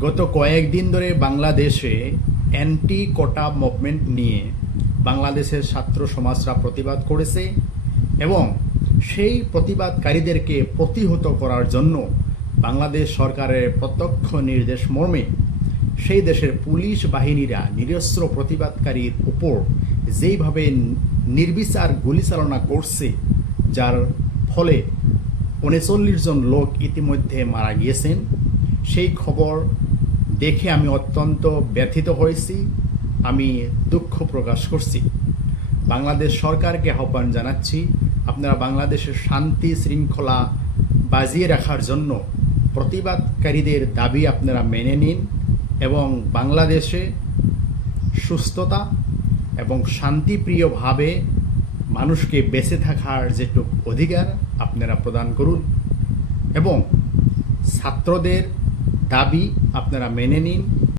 গত কয়েকদিন ধরে বাংলাদেশে অ্যান্টি কোটা মুভমেন্ট নিয়ে বাংলাদেশের ছাত্র সমাজরা প্রতিবাদ করেছে এবং সেই প্রতিবাদকারীদেরকে প্রতিহত করার জন্য বাংলাদেশ সরকারের প্রত্যক্ষ নির্দেশ মর্মে সেই দেশের পুলিশ বাহিনীরা নিরস্ত্র প্রতিবাদকারীর উপর যেইভাবে নির্বিচার গুলি চালনা করছে, যার ফলে উনচল্লিশ জন লোক ইতিমধ্যে মারা গিয়েছেন। সেই খবর দেখে আমি অত্যন্ত ব্যথিত হয়েছি, আমি দুঃখ প্রকাশ করছি। বাংলাদেশ সরকারকে আহ্বান জানাচ্ছি, আপনারা বাংলাদেশের শান্তি শৃঙ্খলা বাজিয়ে রাখার জন্য প্রতিবাদকারীদের দাবি আপনারা মেনে নিন এবং বাংলাদেশে সুস্থতা এবং শান্তিপ্রিয়ভাবে মানুষকে বেঁচে থাকার যেটুক অধিকার আপনারা প্রদান করুন এবং ছাত্রদের দাবি আপনারা মেনে নিন।